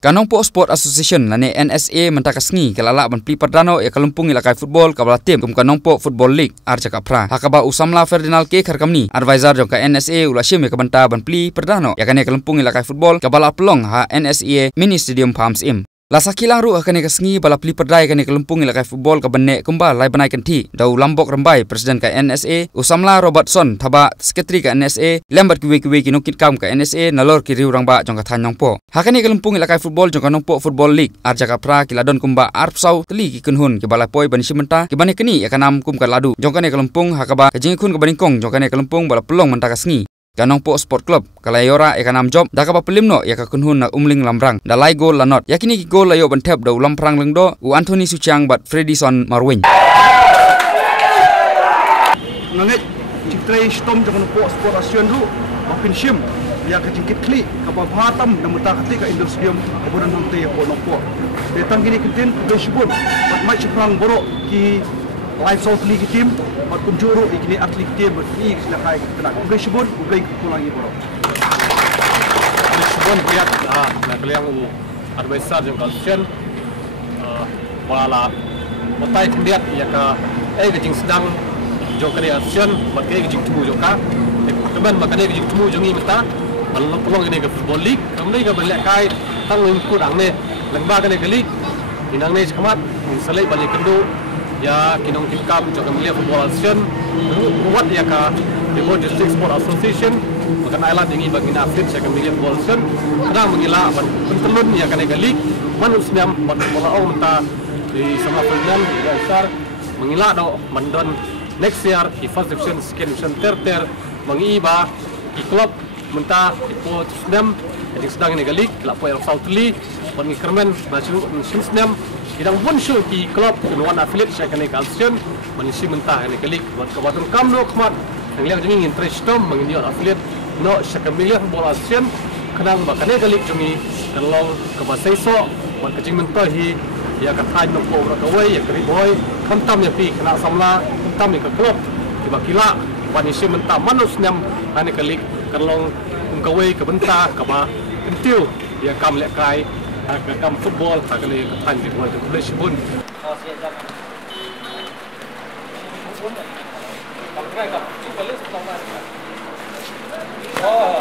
Kanong po Sport Association lani NSA mentakasngi kelala benpli perdano ya kalumpung ilakai football kabala tim kum kanong po Football League arca kapra. Hakaba Usamla Ferdinand K karkamni advisor jong ka NSA ulashim ya kabanta benpli perdano ya kane kalumpung ilakai football kabala pelong ha NSA Mini Stadium Palms im. Lasaki laru akan kasngi bala pli perdai kane kalumpung ilakai football kabane kumba lai banai kanti dau lambok rembai presiden ka NSA Usamla Robertson thaba sekretari ka NSA lembat kiwe kinukit kam ka NSA nalor kiri urang ba jong ka thanyong po. Hakane kalumpung ilakai football jong kanong po Football League arja kapra kiladon kumba arpsau teli ki kunhun ki bala poi bani simenta ki bani kini akanam kum ka ladu jong kane kalumpung hakaba jing kun ka baringkong jong kane kalumpung bala pelong mentakasngi Kanong po Sport Club kalayora ekanam job dakaba pelimno ya ka kunhun na umling lamrang dalai gol lanot yakini ki gol ayo bentep da ulam perang lengdo u Anthony Suchang bat Fredison Marwin ngangit citrai stom jangan po Sport Asian ru mapin sim ya ka jingkit kli ka bahatam na mutakati ka indoor stadium kabunan hamte po nopo detang gini kentin besibun bat mai ciprang borok ki live south league team mat kunjuru ikini atlet team i silakai kena besibun ugai kulangi borok besibun biak na kaliang advisor jong kalsian wala motai kendiat ya ka jing sedang jong kali Asian mat jing temu jong ka keban makane jing temu jong i mata pelong ini ke Football League kemudian ke balik kai tang imput angne lengba kane kali inang ne sekamat selai balik kendu ya kinong kinkam jong kami Football Asian buat ya ka Timur District Sport Association makan island ini bagi atlet saya kami Football Asian kadang mengila pentelun ya kane kali manusia bola menta di sama Ferdinand besar mengila do mandon next year di first division second division third mengiba di klub menta ipo Snam jadi sedang ini galik lapo yang Southly bagi Kermen nasional Snam idang bunshu di klub kenuan atlet saya kena kalsian manisi mentah ini galik buat kawasan kamno khmat yang liang jengin interest tom mengindion atlet no syakamilia bola Asian kenang bakane galik jungi kalau kebasai so buat kecing mentahi ya katai no po rakawai ya keri boy kantam ya pi kena samla kantam ya ke klub kibakila manisi mentah manus Snam ini galik kalau kawai ke benta kaba kentiu ya kam lekai ke kam football ka kali ke tan di bola ke besibun oh